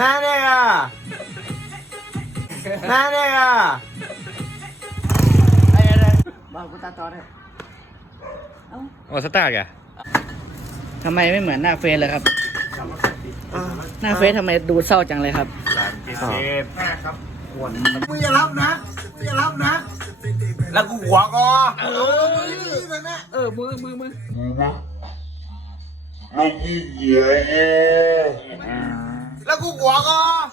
นาเนกอะนาเนกอะไอ้อะไรบอกกูตาต่อเอ้าโอ้สตาร์กอะทำไมไม่เหมือนหน้าเฟซเลยครับ หน้าเฟซทำไมดูเศร้าจังเลยครับ มึงอย่ารับนะมึงอย่ารับนะ แล้วกูหัวก็เออมันนะเออมือมือมือแ不管啊。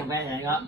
งแบงไงครับ